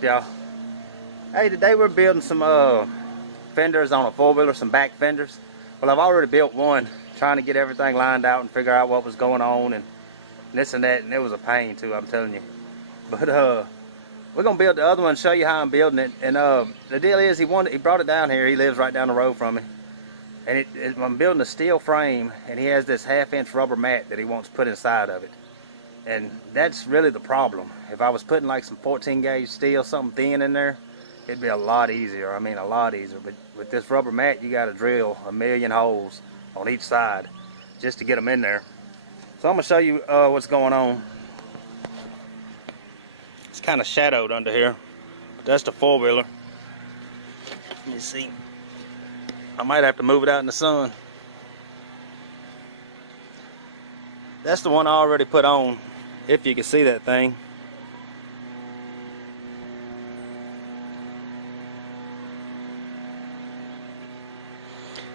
up, y'all? Hey, today we're building some fenders on a four-wheeler, some back fenders. Well, I've already built one, trying to get everything lined out and figure out what was going on and this and that, and it was a pain too, I'm telling you. But we're gonna build the other one and show you how I'm building it. And the deal is, he brought it down here. He lives right down the road from me, and I'm building a steel frame, and he has this 1/2-inch rubber mat that he wants put inside of it. And that's really the problem. If I was putting like some 14 gauge steel, something thin in there, it'd be a lot easier. I mean, a lot easier. But with this rubber mat, you got to drill 1,000,000 holes on each side just to get them in there. So I'm gonna show you what's going on. It's kind of shadowed under here, but that's the four-wheeler. Let me see. I might have to move it out in the sun. That's the one I already put on, if you can see that thing.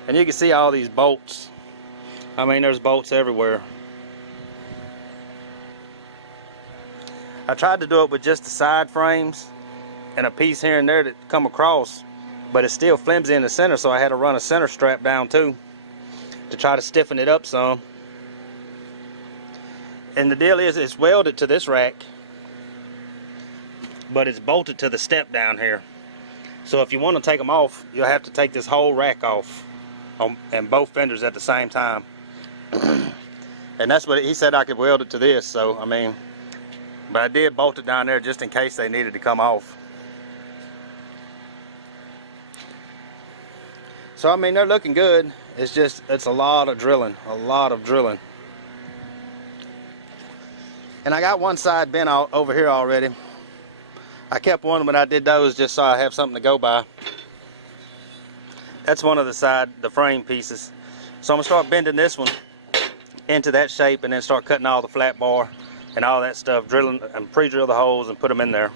And you can see all these bolts. I mean, there's bolts everywhere. I tried to do it with just the side frames and a piece here and there that come across, but it's still flimsy in the center, so I had to run a center strap down too to try to stiffen it up some. And the deal is, it's welded to this rack, but it's bolted to the step down here. So if you want to take them off, you'll have to take this whole rack off and both fenders at the same time. And that's what he said, I could weld it to this. So I mean, but I did bolt it down there just in case they needed to come off. So I mean, they're looking good. It's a lot of drilling, And I got one side bent out over here already. I kept one when I did those just so I have something to go by. That's one of the frame pieces. So I'm gonna start bending this one into that shape and then start cutting all the flat bar and all that stuff, drilling and pre-drill the holes and put them in there.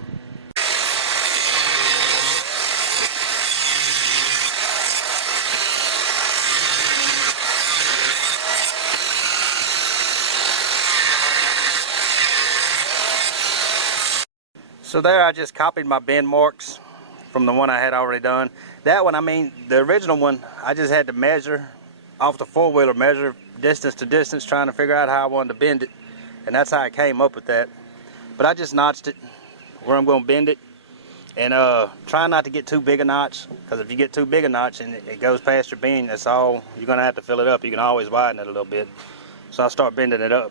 So there, I just copied my bend marks from the one I had already done. That one, I mean, the original one, I just had to measure off the four-wheeler, measure distance to distance, trying to figure out how I wanted to bend it. And that's how I came up with that. But I just notched it where I'm going to bend it. And try not to get too big a notch, because if you get too big a notch and it goes past your bend, that's all, you're going to have to fill it up. You can always widen it a little bit. So I'll start bending it up.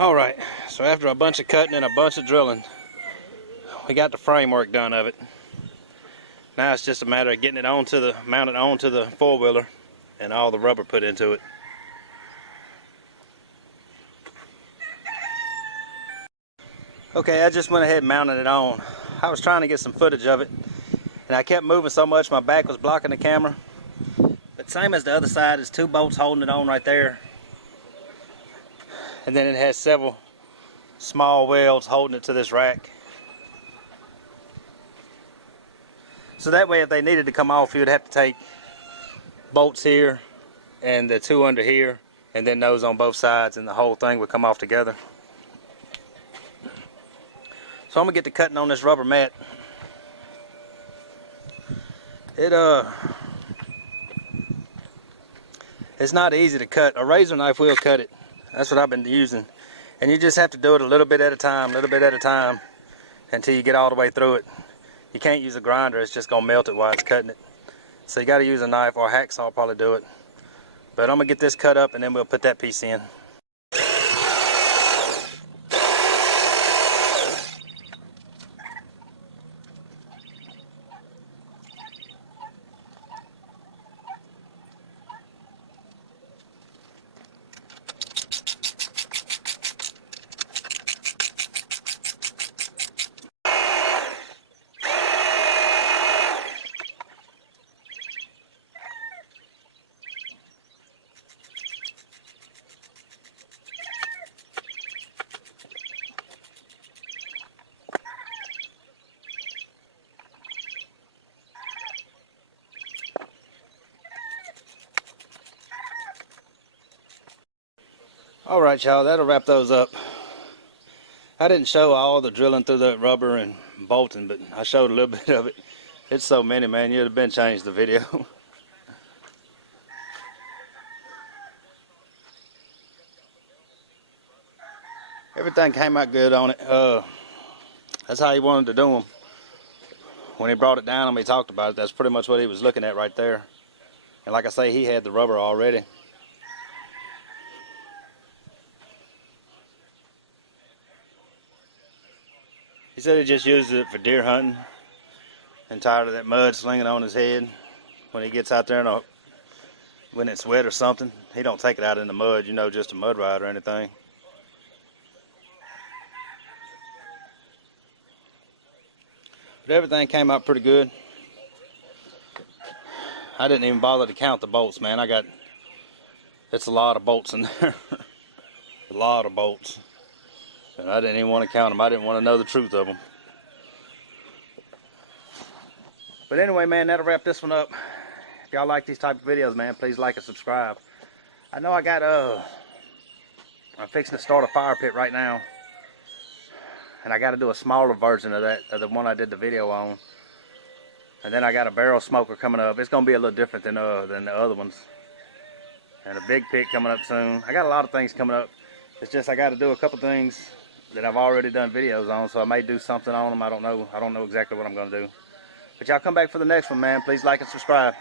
Alright, so after a bunch of cutting and a bunch of drilling, we got the framework done of it. Now it's just a matter of getting it mounted onto the four-wheeler and all the rubber put into it. Okay, I just went ahead and mounted it on. I was trying to get some footage of it, and I kept moving so much my back was blocking the camera. But same as the other side, there's 2 bolts holding it on right there. And then it has several small welds holding it to this rack. So that way if they needed to come off, you'd have to take bolts here and the 2 under here, and then those on both sides, and the whole thing would come off together. So I'm gonna get to cutting on this rubber mat. It's not easy to cut. A razor knife will cut it. That's what I've been using. And you just have to do it a little bit at a time, until you get all the way through it. You can't use a grinder, it's just gonna melt it while it's cutting it. So you gotta use a knife, or a hacksaw will probably do it. But I'm gonna get this cut up and then we'll put that piece in. Alright y'all, that'll wrap those up. I didn't show all the drilling through that rubber and bolting, but I showed a little bit of it. It's so many, man, you'd have been changed the video. Everything came out good on it. That's how he wanted to do them. When he brought it down and we talked about it, that's pretty much what he was looking at right there. And like I say, he had the rubber already. He said he just uses it for deer hunting and tired of that mud slinging on his head. When he gets out there and when it's wet or something, he don't take it out in the mud, you know, just a mud ride or anything. But everything came out pretty good. I didn't even bother to count the bolts, man. It's a lot of bolts in there. A lot of bolts. And I didn't even want to count them. I didn't want to know the truth of them. But anyway, man, that'll wrap this one up. If y'all like these type of videos, man, please like and subscribe. I know I'm fixing to start a fire pit right now. And I got to do a smaller version of that, of the one I did the video on. And then I got a barrel smoker coming up. It's going to be a little different than the other ones. And a big pit coming up soon. I got a lot of things coming up. It's just I got to do a couple things that I've already done videos on, so I may do something on them. I don't know exactly what I'm going to do. But y'all come back for the next one, man. Please like and subscribe.